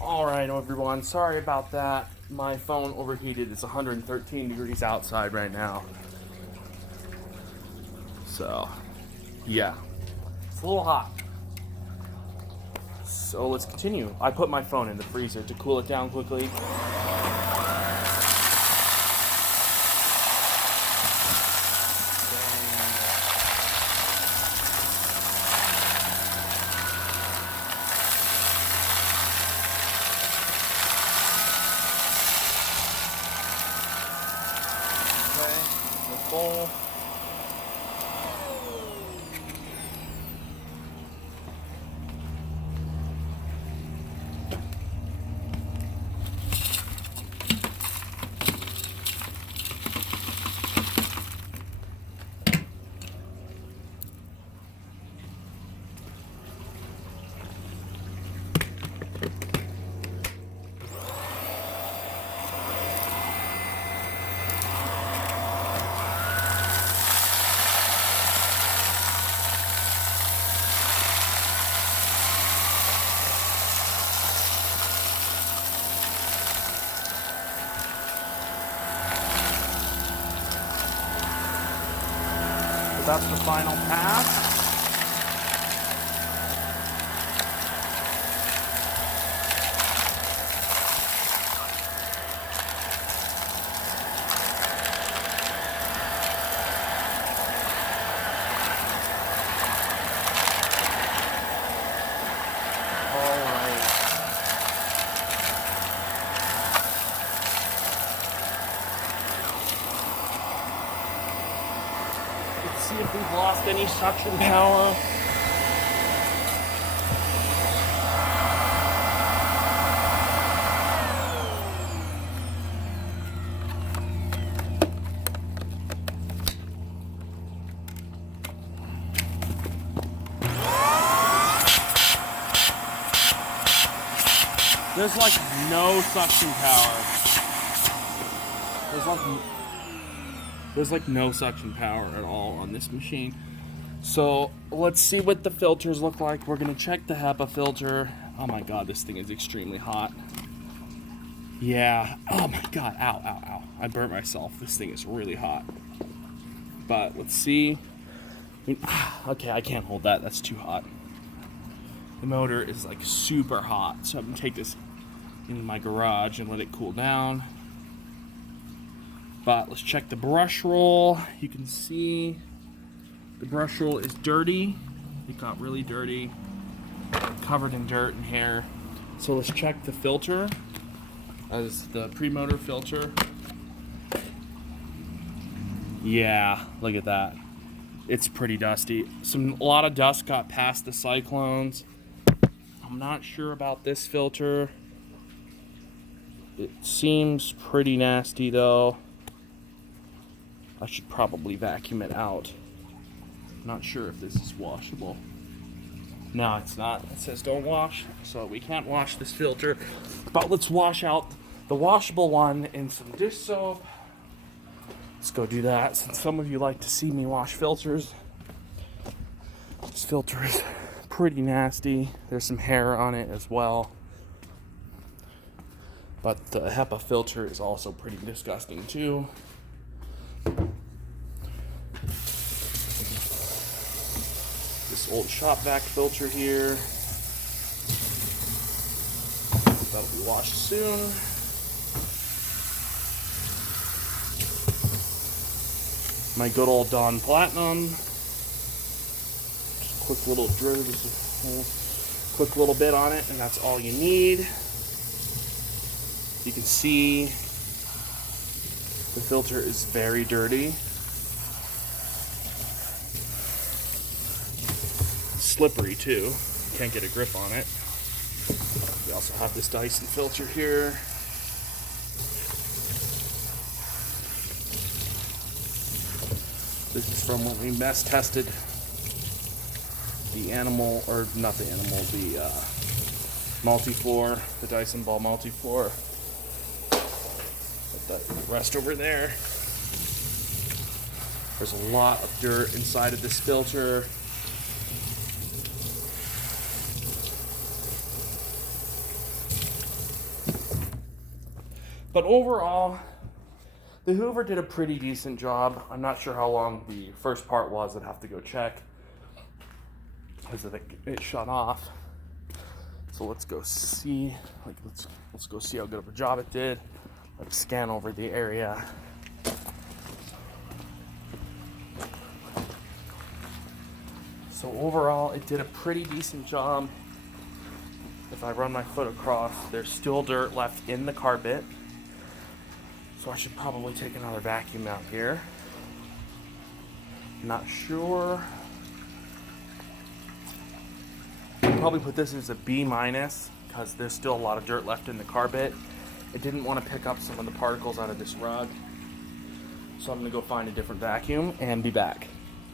Alright everyone, sorry about that. My phone overheated. It's 113 degrees outside right now. So, yeah. It's a little hot. So let's continue. I put my phone in the freezer to cool it down quickly. Bowl. That's the final pass. All right. Let's see if we've lost any suction power. There's like no suction power. There's like no suction power at all on this machine. So let's see what the filters look like. We're gonna check the HEPA filter. Oh my god, this thing is extremely hot. Yeah, oh my god, ow, ow, ow. I burnt myself. This thing is really hot. But let's see. Okay, I can't hold that, that's too hot. The motor is like super hot, so I'm gonna take this in my garage and let it cool down. But let's check the brush roll. You can see the brush roll is dirty. It got really dirty, covered in dirt and hair. So let's check the filter. As the pre-motor filter. Yeah, look at that. It's pretty dusty. A lot of dust got past the cyclones. I'm not sure about this filter. It seems pretty nasty though. I should probably vacuum it out. I'm not sure if this is washable. No, it's not. It says don't wash, so we can't wash this filter. But let's wash out the washable one in some dish soap. Let's go do that, since some of you like to see me wash filters. This filter is pretty nasty. There's some hair on it as well. But the HEPA filter is also pretty disgusting too. This old shop vac filter here. That'll be washed soon. My good old Dawn Platinum. Just a quick little drill, just a quick little bit on it, and that's all you need. You can see the filter is very dirty. Slippery too. Can't get a grip on it. We also have this Dyson filter here. This is from when we mess tested the animal, or not the animal, the multi-floor, the Dyson Ball multi-floor. Put that rest over there. There's a lot of dirt inside of this filter. But overall, the Hoover did a pretty decent job. I'm not sure how long the first part was. I'd have to go check because it shut off. So let's go see. Let's go see how good of a job it did. Let's scan over the area. So overall, it did a pretty decent job. If I run my foot across, there's still dirt left in the carpet. So I should probably take another vacuum out here. Not sure. I'll probably put this as a B- because there's still a lot of dirt left in the carpet. It didn't want to pick up some of the particles out of this rug. So I'm gonna go find a different vacuum and be back.